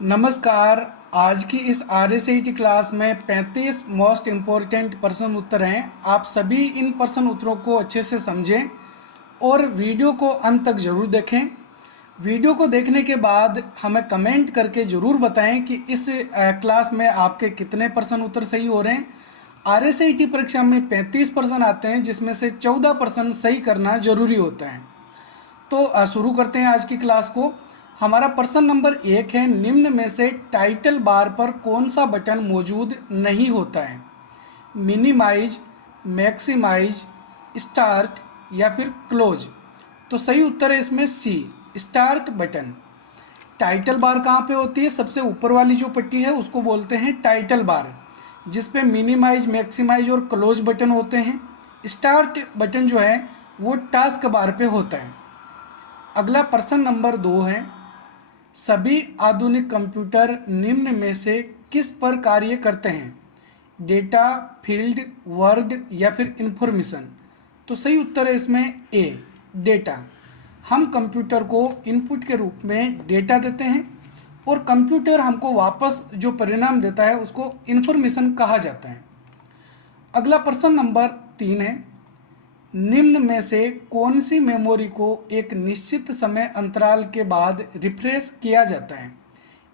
नमस्कार। आज की इस RSAT क्लास में 35 मोस्ट इम्पोर्टेंट प्रश्न उत्तर हैं। आप सभी इन प्रश्न उत्तरों को अच्छे से समझें और वीडियो को अंत तक ज़रूर देखें। वीडियो को देखने के बाद हमें कमेंट करके ज़रूर बताएं कि इस क्लास में आपके कितने प्रश्न उत्तर सही हो रहे हैं। RSAT परीक्षा में 35 प्रश्न आते हैं, जिसमें से 14 प्रश्न सही करना ज़रूरी होता है। तो शुरू करते हैं आज की क्लास को। हमारा प्रश्न नंबर 1 है, निम्न में से टाइटल बार पर कौन सा बटन मौजूद नहीं होता है? मिनिमाइज, मैक्सिमाइज, स्टार्ट या फिर क्लोज। तो सही उत्तर है इसमें सी, स्टार्ट बटन। टाइटल बार कहाँ पे होती है? सबसे ऊपर वाली जो पट्टी है उसको बोलते हैं टाइटल बार, जिस पे मिनिमाइज, मैक्सिमाइज और क्लोज बटन होते हैं। स्टार्ट बटन जो है वो टास्क बार पे होता है। अगला प्रश्न नंबर 2 है, सभी आधुनिक कंप्यूटर निम्न में से किस पर कार्य करते हैं? डेटा, फील्ड, वर्ड या फिर इंफॉर्मेशन। तो सही उत्तर है इसमें ए, डेटा। हम कंप्यूटर को इनपुट के रूप में डेटा देते हैं और कंप्यूटर हमको वापस जो परिणाम देता है उसको इंफॉर्मेशन कहा जाता है। अगला प्रश्न नंबर 3 है, निम्न में से कौन सी मेमोरी को एक निश्चित समय अंतराल के बाद रिफ्रेश किया जाता है?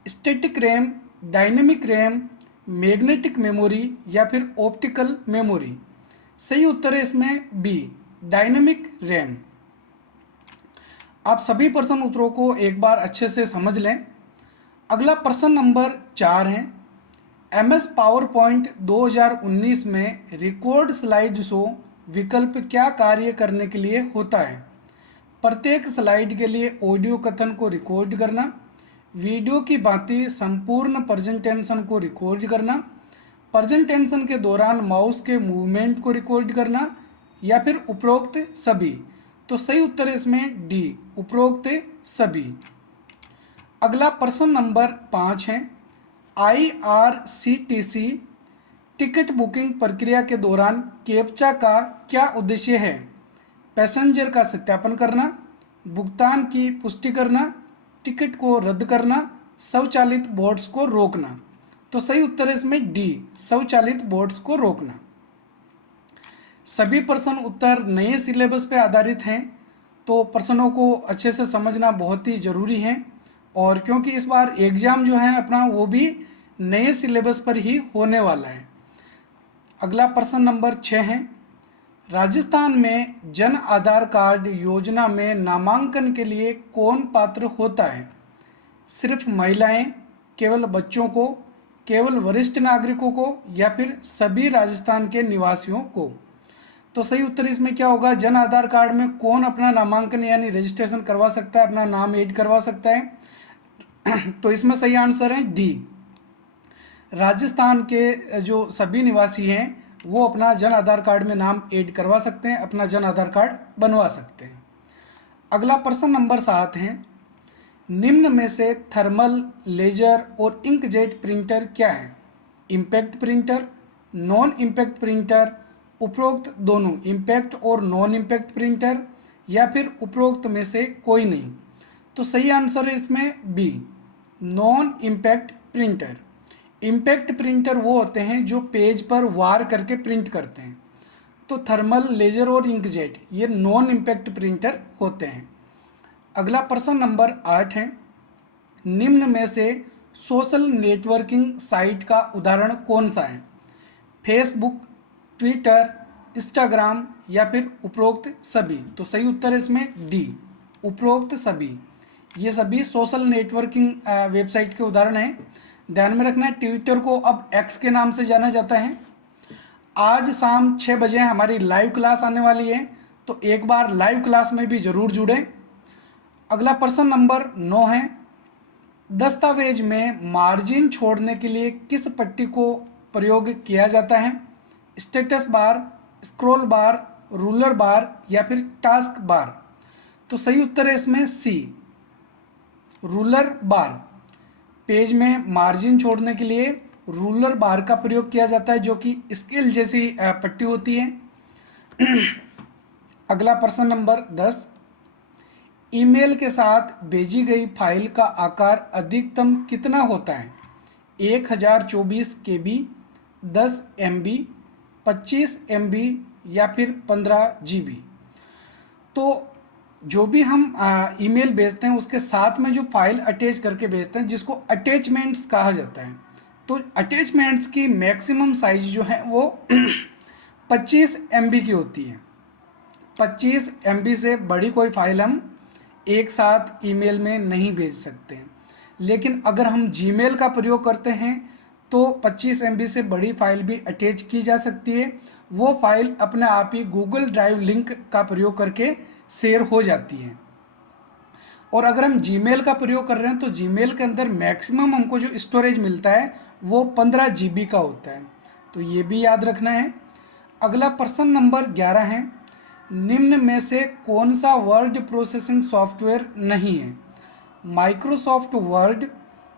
Static RAM, dynamic RAM, magnetic memory या फिर ऑप्टिकल मेमोरी। सही उत्तर है इसमें बी, डायनेमिक रैम। आप सभी प्रश्न उत्तरों को एक बार अच्छे से समझ लें। अगला प्रश्न नंबर 4 है, MS पावर पॉइंट 2019 में रिकॉर्ड स्लाइड शो विकल्प क्या कार्य करने के लिए होता है? प्रत्येक स्लाइड के लिए ऑडियो कथन को रिकॉर्ड करना, वीडियो की भांति संपूर्ण प्रेजेंटेशन को रिकॉर्ड करना, प्रेजेंटेशन के दौरान माउस के मूवमेंट को रिकॉर्ड करना या फिर उपरोक्त सभी। तो सही उत्तर है इसमें डी, उपरोक्त सभी। अगला प्रश्न नंबर 5 है, IRCTC टिकट बुकिंग प्रक्रिया के दौरान कैप्चा का क्या उद्देश्य है? पैसेंजर का सत्यापन करना, भुगतान की पुष्टि करना, टिकट को रद्द करना, स्वचालित बोर्ड्स को रोकना। तो सही उत्तर है इसमें डी, स्वचालित बोर्ड्स को रोकना। सभी प्रश्न उत्तर नए सिलेबस पे आधारित हैं, तो प्रश्नों को अच्छे से समझना बहुत ही ज़रूरी है। और क्योंकि इस बार एग्ज़ाम जो है अपना वो भी नए सिलेबस पर ही होने वाला है। अगला प्रश्न नंबर 6 है, राजस्थान में जन आधार कार्ड योजना में नामांकन के लिए कौन पात्र होता है? सिर्फ महिलाएं, केवल बच्चों को, केवल वरिष्ठ नागरिकों को या फिर सभी राजस्थान के निवासियों को? तो सही उत्तर इसमें क्या होगा? जन आधार कार्ड में कौन अपना नामांकन यानी रजिस्ट्रेशन करवा सकता है, अपना नाम ऐड करवा सकता है? तो इसमें सही आंसर है डी, राजस्थान के जो सभी निवासी हैं वो अपना जन आधार कार्ड में नाम ऐड करवा सकते हैं, अपना जन आधार कार्ड बनवा सकते हैं। अगला प्रश्न नंबर 7 है, निम्न में से थर्मल, लेजर और इंकजेट प्रिंटर क्या है? Impact printer, non impact printer, उपरोक्त दोनों, इम्पैक्ट और नॉन इम्पैक्ट प्रिंटर या फिर उपरोक्त में से कोई नहीं। तो सही आंसर है इसमें B, non impact printer. Impact printer वो होते हैं जो पेज पर वार करके प्रिंट करते हैं। तो थर्मल, लेजर और इंकजेट ये नॉन इम्पैक्ट प्रिंटर होते हैं। अगला प्रश्न नंबर 8 है, निम्न में से सोशल नेटवर्किंग साइट का उदाहरण कौन सा है? फेसबुक, ट्विटर, इंस्टाग्राम या फिर उपरोक्त सभी। तो सही उत्तर है इसमें डी, उपरोक्त सभी। ये सभी सोशल नेटवर्किंग वेबसाइट के उदाहरण हैं। ध्यान में रखना है, ट्विटर को अब एक्स के नाम से जाना जाता है। आज शाम 6 बजे हमारी लाइव क्लास आने वाली है, तो एक बार लाइव क्लास में भी ज़रूर जुड़ें। अगला प्रश्न नंबर 9 है, दस्तावेज में मार्जिन छोड़ने के लिए किस पट्टी को प्रयोग किया जाता है? Status bar, scroll bar, ruler bar या फिर टास्क बार। तो सही उत्तर है इसमें सी, रूलर बार। पेज में मार्जिन छोड़ने के लिए रूलर बार का प्रयोग किया जाता है, जो कि स्केल जैसी पट्टी होती है। अगला प्रश्न नंबर 10, ईमेल के साथ भेजी गई फाइल का आकार अधिकतम कितना होता है? 1024 KB, 10 MB, 25 MB या फिर 15 GB। तो जो भी हम ईमेल भेजते हैं उसके साथ में जो फाइल अटैच करके भेजते हैं जिसको अटैचमेंट्स कहा जाता है, तो अटैचमेंट्स की मैक्सिमम साइज जो है वो 25 MB की होती है। 25 MB से बड़ी कोई फाइल हम एक साथ ईमेल में नहीं भेज सकते। लेकिन अगर हम जीमेल का प्रयोग करते हैं तो 25 MB से बड़ी फाइल भी अटैच की जा सकती है। वो फाइल अपने आप ही गूगल ड्राइव लिंक का प्रयोग करके शेयर हो जाती है। और अगर हम जीमेल का प्रयोग कर रहे हैं तो जीमेल के अंदर मैक्सिमम हमको जो स्टोरेज मिलता है वो 15 GB का होता है, तो ये भी याद रखना है। अगला प्रश्न नंबर 11 है, निम्न में से कौन सा वर्ड प्रोसेसिंग सॉफ्टवेयर नहीं है? माइक्रोसॉफ्ट वर्ड,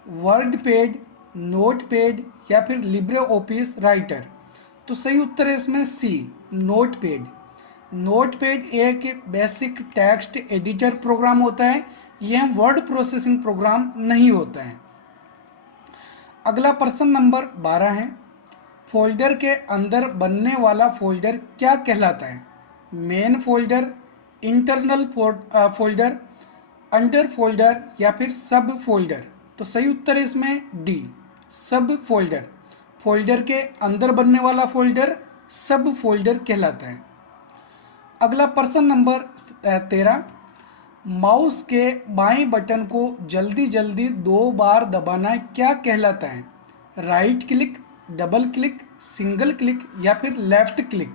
वर्डपैड, नोटपैड या फिर लिब्रे ऑफिस राइटर। तो सही उत्तर है इसमें सी, नोटपैड। नोटपैड एक बेसिक टेक्स्ट एडिटर प्रोग्राम होता है, यह वर्ड प्रोसेसिंग प्रोग्राम नहीं होता है। अगला प्रश्न नंबर 12 है, फोल्डर के अंदर बनने वाला फोल्डर क्या कहलाता है? Main folder, internal folder, under folder या फिर सब फोल्डर। तो सही उत्तर है इसमें डी, सब फोल्डर। फोल्डर के अंदर बनने वाला फोल्डर सब फोल्डर कहलाता है। अगला प्रश्न नंबर 13, माउस के बाएं बटन को जल्दी जल्दी 2 बार दबाना क्या कहलाता है? Right click, double click, single click या फिर लेफ्ट क्लिक।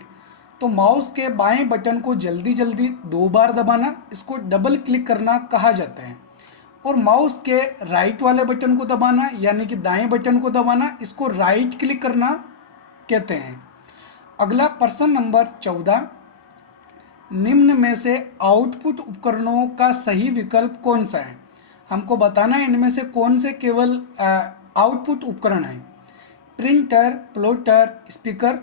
तो माउस के बाएं बटन को जल्दी जल्दी 2 बार दबाना, इसको डबल क्लिक करना कहा जाता है। और माउस के राइट वाले बटन को दबाना यानी कि दाएं बटन को दबाना, इसको राइट क्लिक करना कहते हैं। अगला प्रश्न नंबर 14, निम्न में से आउटपुट उपकरणों का सही विकल्प कौन सा है? हमको बताना है इनमें से कौन से केवल आउटपुट उपकरण हैं। Printer, plotter, speaker,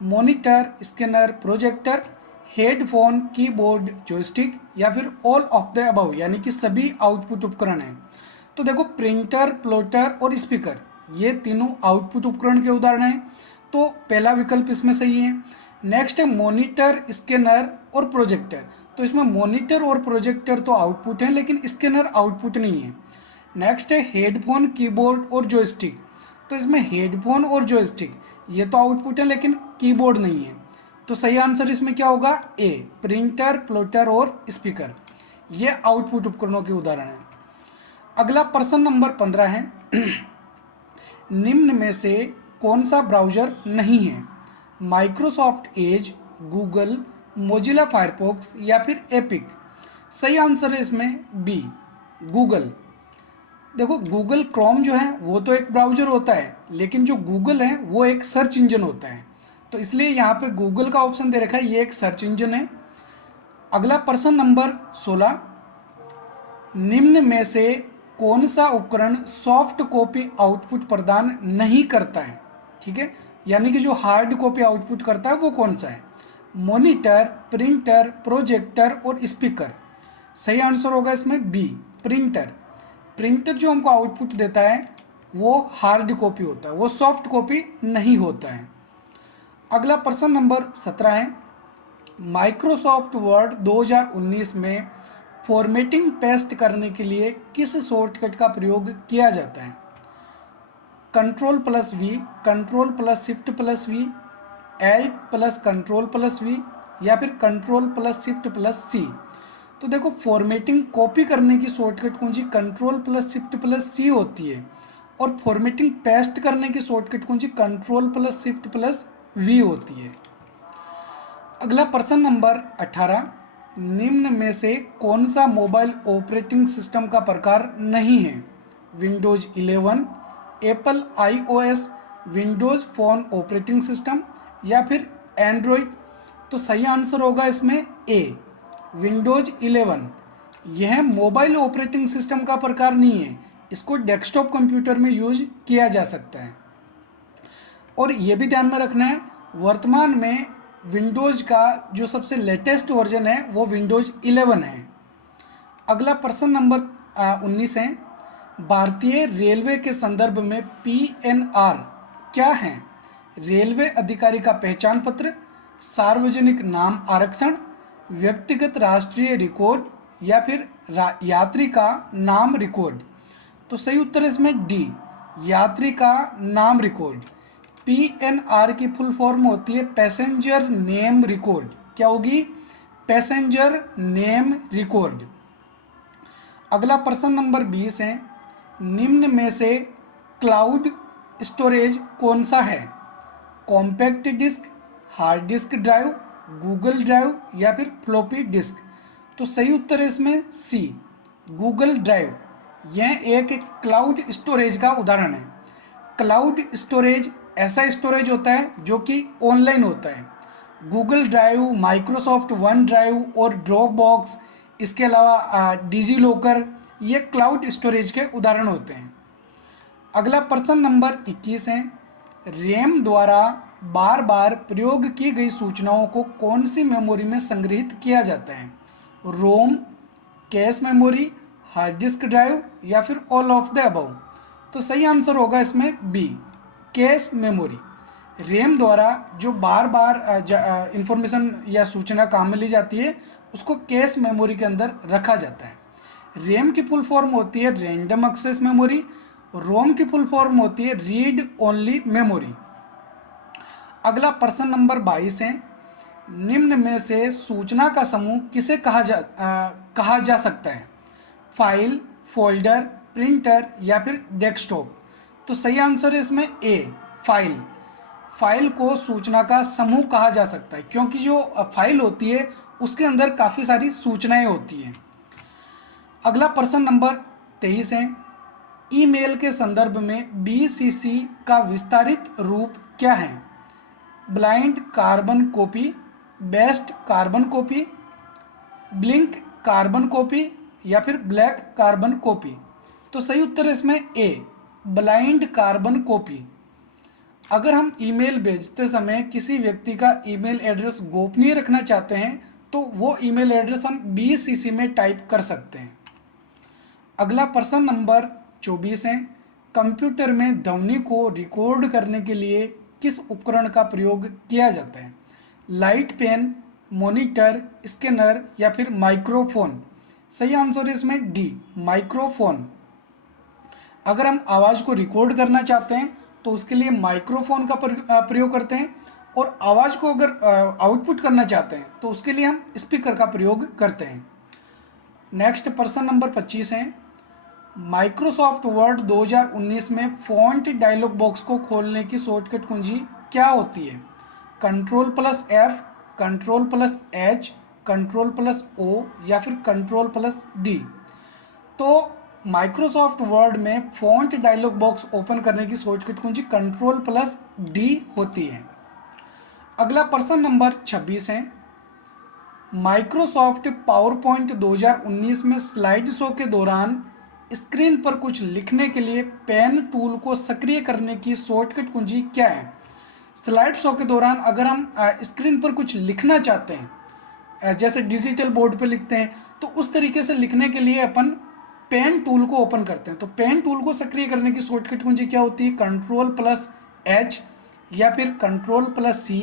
monitor, scanner, projector, headphone, keyboard, joystick या फिर ऑल ऑफ द अबव यानी कि सभी आउटपुट उपकरण हैं। तो देखो, प्रिंटर, प्लॉटर और स्पीकर ये तीनों आउटपुट उपकरण के उदाहरण हैं, तो पहला विकल्प इसमें सही है। नेक्स्ट है मॉनिटर, स्कैनर और प्रोजेक्टर। तो इसमें मॉनिटर और प्रोजेक्टर तो आउटपुट हैं लेकिन स्कैनर आउटपुट नहीं है। नेक्स्ट है हेडफोन, कीबोर्ड और जॉयस्टिक। तो इसमें हेडफोन और जॉयस्टिक ये तो आउटपुट है लेकिन कीबोर्ड नहीं है। तो सही आंसर इसमें क्या होगा? ए, प्रिंटर, प्लॉटर और स्पीकर ये आउटपुट उपकरणों के उदाहरण हैं। अगला प्रश्न नंबर 15 है, निम्न में से कौन सा ब्राउज़र नहीं है? Microsoft Edge, Google, Mozilla Firefox या फिर एपिक। सही आंसर है इसमें बी, गूगल। देखो, गूगल क्रोम जो है वो तो एक ब्राउज़र होता है लेकिन जो गूगल है वो एक सर्च इंजन होता है, तो इसलिए यहाँ पे गूगल का ऑप्शन दे रखा है, ये एक सर्च इंजन है। अगला प्रश्न नंबर 16, निम्न में से कौन सा उपकरण सॉफ्ट कॉपी आउटपुट प्रदान नहीं करता है? ठीक है, यानी कि जो हार्ड कॉपी आउटपुट करता है वो कौन सा है? मॉनिटर, प्रिंटर, प्रोजेक्टर और स्पीकर। सही आंसर होगा इसमें बी, प्रिंटर। प्रिंटर जो हमको आउटपुट देता है वो हार्ड कॉपी होता है, वो सॉफ्ट कॉपी नहीं होता है। अगला प्रश्न नंबर 17 है, माइक्रोसॉफ्ट वर्ड 2019 में फॉर्मेटिंग पेस्ट करने के लिए किस शॉर्टकट का प्रयोग किया जाता है? Ctrl+V, Ctrl+Shift+V, Alt+Ctrl+V या फिर Ctrl+Shift+C। तो देखो, फॉर्मेटिंग कॉपी करने की शॉर्टकट कुंजी Ctrl+Shift+C होती है और फॉर्मेटिंग पेस्ट करने की शॉर्टकट कुंजी Ctrl+Shift+V होती है। अगला प्रश्न नंबर 18, निम्न में से कौन सा मोबाइल ऑपरेटिंग सिस्टम का प्रकार नहीं है? Windows 11, Apple iOS, Windows phone operating system या फिर एंड्रॉयड। तो सही आंसर होगा इसमें ए, विंडोज 11। यह मोबाइल ऑपरेटिंग सिस्टम का प्रकार नहीं है, इसको डेस्कटॉप कंप्यूटर में यूज किया जा सकता है। और ये भी ध्यान में रखना है, वर्तमान में विंडोज़ का जो सबसे लेटेस्ट वर्जन है वो विंडोज 11 है। अगला प्रश्न नंबर 19 है, भारतीय रेलवे के संदर्भ में पीएनआर क्या है? रेलवे अधिकारी का पहचान पत्र, सार्वजनिक नाम आरक्षण, व्यक्तिगत राष्ट्रीय रिकॉर्ड या फिर यात्री का नाम रिकॉर्ड। तो सही उत्तर इसमें डी, यात्री का नाम रिकॉर्ड। पीएनआर की फुल फॉर्म होती है पैसेंजर नेम रिकॉर्ड। क्या होगी? Passenger name record. अगला प्रश्न नंबर 20 है, निम्न में से क्लाउड स्टोरेज कौन सा है? Compact disc, hard disk drive, Google drive या फिर फ्लॉपी डिस्क। तो सही उत्तर है इसमें सी, गूगल ड्राइव। यह एक क्लाउड स्टोरेज का उदाहरण है। क्लाउड स्टोरेज ऐसा स्टोरेज होता है जो कि ऑनलाइन होता है। Google drive, Microsoft one drive और ड्रॉप बॉक्स, इसके अलावा डिजी लॉकर, ये क्लाउड स्टोरेज के उदाहरण होते हैं। अगला प्रश्न नंबर 21 है, रैम द्वारा बार बार प्रयोग की गई सूचनाओं को कौन सी मेमोरी में संग्रहित किया जाता है? ROM, cache memory, hard disk drive या फिर ऑल ऑफ द अबव। तो सही आंसर होगा इसमें बी, कैश मेमोरी। रैम द्वारा जो बार बार इंफॉर्मेशन या सूचना काम में ली जाती है उसको कैश मेमोरी के अंदर रखा जाता है। रैम की फुल फॉर्म होती है रैंडम एक्सेस मेमोरी, रोम की फुल फॉर्म होती है रीड ओनली मेमोरी। अगला प्रश्न नंबर 22 है, निम्न में से सूचना का समूह किसे कहा जा सकता है? फाइल, फोल्डर, प्रिंटर या फिर डेस्कटॉप। तो सही आंसर है इसमें ए, फाइल। फाइल को सूचना का समूह कहा जा सकता है क्योंकि जो फाइल होती है उसके अंदर काफ़ी सारी सूचनाएं होती हैं। अगला प्रश्न नंबर 23 है, ईमेल के संदर्भ में बीसीसी का विस्तारित रूप क्या है? Blind carbon copy, best carbon copy, blink carbon copy या फिर ब्लैक कार्बन कॉपी। तो सही उत्तर है इसमें ए, ब्लाइंड कार्बन कॉपी। अगर हम ईमेल भेजते समय किसी व्यक्ति का ईमेल एड्रेस गोपनीय रखना चाहते हैं तो वो ईमेल एड्रेस हम बीसीसी में टाइप कर सकते हैं। अगला प्रश्न नंबर 24 है, कंप्यूटर में ध्वनि को रिकॉर्ड करने के लिए किस उपकरण का प्रयोग किया जाता है? लाइट पेन, मॉनिटर, स्कैनर या फिर माइक्रोफोन। सही आंसर है इसमें डी, माइक्रोफोन। अगर हम आवाज़ को रिकॉर्ड करना चाहते हैं तो उसके लिए माइक्रोफोन का प्रयोग करते हैं, और आवाज़ को अगर आउटपुट करना चाहते हैं तो उसके लिए हम स्पीकर का प्रयोग करते हैं। नेक्स्ट प्रश्न नंबर 25 है, माइक्रोसॉफ्ट वर्ड 2019 में फॉन्ट डायलॉग बॉक्स को खोलने की शॉर्टकट कुंजी क्या होती है? Ctrl+F, Ctrl+H, Ctrl+O या फिर Ctrl+D। तो माइक्रोसॉफ्ट वर्ड में फॉन्ट डायलॉग बॉक्स ओपन करने की शॉर्टकट कुंजी Ctrl+D होती है। अगला प्रश्न नंबर 26 है, माइक्रोसॉफ्ट पावरपॉइंट 2019 में स्लाइड शो के दौरान स्क्रीन पर कुछ लिखने के लिए पेन टूल को सक्रिय करने की शॉर्टकट कुंजी क्या है? स्लाइड शो के दौरान अगर हम स्क्रीन पर कुछ लिखना चाहते हैं, जैसे डिजिटल बोर्ड पर लिखते हैं, तो उस तरीके से लिखने के लिए अपन पेन टूल को ओपन करते हैं। तो पेन टूल को सक्रिय करने की शॉर्टकट कुंजी क्या होती है? Ctrl+H या फिर Ctrl+C,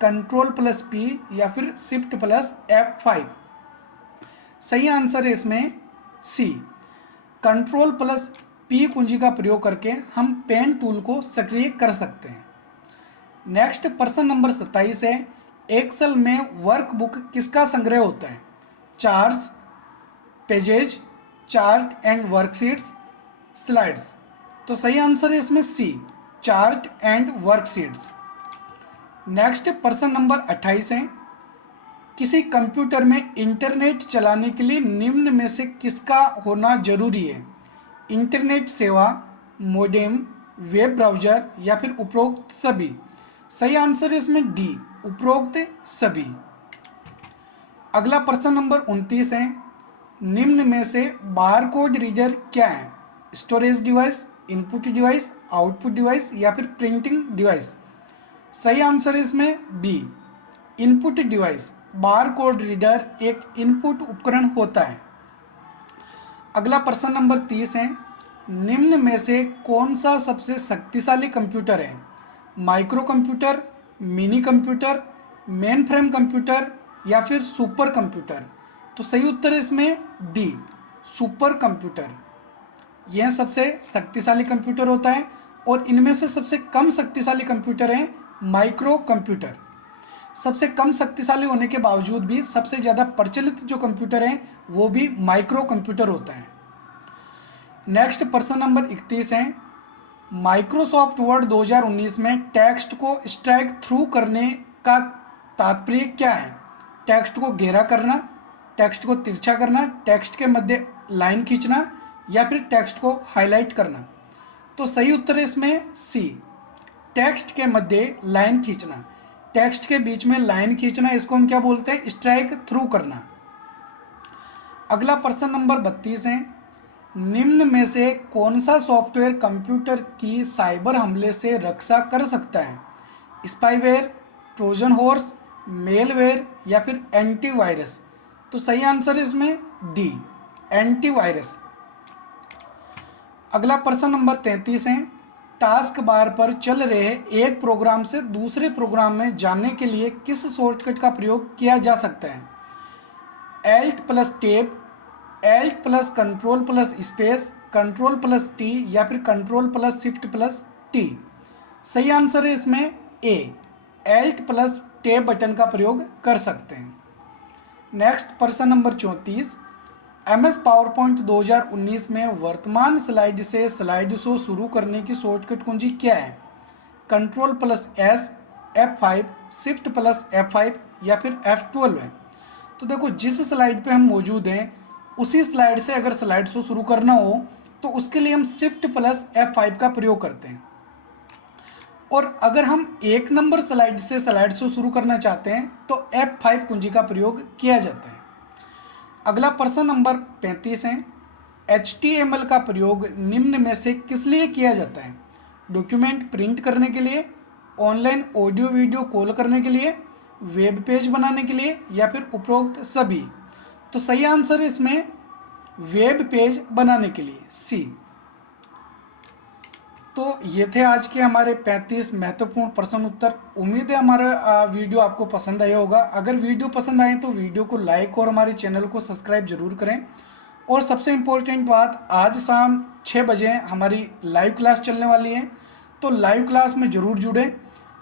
Ctrl+P या फिर Shift+F5। सही आंसर है इसमें सी, Ctrl+P कुंजी का प्रयोग करके हम पेन टूल को सक्रिय कर सकते हैं। नेक्स्ट प्रश्न नंबर 27 है, एक्सेल में वर्कबुक किसका संग्रह होता है? Charts, pages, chart and worksheets, slides. तो सही आंसर है इसमें सी, चार्ट एंड वर्कशीट्स। नेक्स्ट प्रश्न नंबर 28 है, किसी कंप्यूटर में इंटरनेट चलाने के लिए निम्न में से किसका होना जरूरी है? इंटरनेट सेवा, मोडेम, वेब ब्राउज़र या फिर उपरोक्त सभी। सही आंसर है इसमें डी, उपरोक्त सभी। अगला प्रश्न नंबर 29 है, निम्न में से बारकोड रीडर क्या है? Storage device, input device, output device या फिर प्रिंटिंग डिवाइस। सही आंसर है इसमें B, input device. Barcode reader एक इनपुट उपकरण होता है। अगला प्रश्न नंबर 30 है, निम्न में से कौन सा सबसे शक्तिशाली कंप्यूटर है? Micro computer, mini computer, main frame computer या फिर सुपर कंप्यूटर? तो सही उत्तर है इसमें डी, सुपर कंप्यूटर। यह सबसे शक्तिशाली कंप्यूटर होता है और इनमें से सबसे कम शक्तिशाली कंप्यूटर है माइक्रो कंप्यूटर। सबसे कम शक्तिशाली होने के बावजूद भी सबसे ज़्यादा प्रचलित जो कंप्यूटर हैं वो भी माइक्रो कंप्यूटर होता है। नेक्स्ट प्रश्न नंबर 31 है, माइक्रोसॉफ्ट वर्ड 2019 में टेक्स्ट को स्ट्राइक थ्रू करने का तात्पर्य क्या है? टेक्स्ट को गहरा करना, टेक्स्ट को तिरछा करना, टेक्स्ट के मध्य लाइन खींचना या फिर टेक्स्ट को हाईलाइट करना? तो सही उत्तर है इसमें सी, टेक्स्ट के मध्य लाइन खींचना। टेक्स्ट के बीच में लाइन खींचना, इसको हम क्या बोलते हैं? स्ट्राइक थ्रू करना। अगला प्रश्न नंबर 32 है, निम्न में से कौन सा सॉफ्टवेयर कंप्यूटर की साइबर हमले से रक्षा कर सकता है? स्पाईवेयर, ट्रोजन हॉर्स, मेलवेयर या फिर एंटीवायरस? तो सही आंसर है इसमें डी, एंटीवायरस। अगला प्रश्न नंबर 33 है, टास्क बार पर चल रहे एक प्रोग्राम से दूसरे प्रोग्राम में जाने के लिए किस शॉर्टकट का प्रयोग किया जा सकता है? Alt plus tab, Alt plus control plus space, control plus T या फिर control plus shift plus T? सही आंसर है इसमें ए, एल्ट प्लस टैब बटन का प्रयोग कर सकते हैं। नेक्स्ट प्रश्न नंबर 34, MS पावरपॉइंट 2019 में वर्तमान स्लाइड से स्लाइड शो शुरू करने की शॉर्टकट कुंजी क्या है? Control plus S, F5, shift plus F5 या फिर F12 है? तो देखो, जिस स्लाइड पे हम मौजूद हैं उसी स्लाइड से अगर स्लाइड शो शुरू करना हो तो उसके लिए हम शिफ्ट प्लस F5 का प्रयोग करते हैं, और अगर हम एक नंबर स्लाइड से स्लाइड शो शुरू करना चाहते हैं तो F5 कुंजी का प्रयोग किया जाता है। अगला प्रश्न नंबर 35 है, HTML का प्रयोग निम्न में से किस लिए किया जाता है? डॉक्यूमेंट प्रिंट करने के लिए, ऑनलाइन ऑडियो वीडियो कॉल करने के लिए, वेब पेज बनाने के लिए या फिर उपरोक्त सभी? तो सही आंसर है इसमें वेब पेज बनाने के लिए, सी। तो ये थे आज के हमारे 35 महत्वपूर्ण प्रश्न उत्तर। उम्मीद है हमारा वीडियो आपको पसंद आया होगा। अगर वीडियो पसंद आए तो वीडियो को लाइक और हमारे चैनल को सब्सक्राइब जरूर करें। और सबसे इम्पोर्टेंट बात, आज शाम 6 बजे हमारी लाइव क्लास चलने वाली है, तो लाइव क्लास में ज़रूर जुड़ें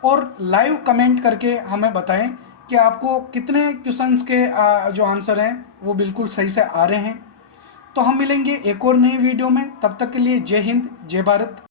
और लाइव कमेंट करके हमें बताएं कि आपको कितने क्वेश्चंस के जो आंसर हैं वो बिल्कुल सही से आ रहे हैं। तो हम मिलेंगे एक और नई वीडियो में, तब तक के लिए जय हिंद, जय भारत।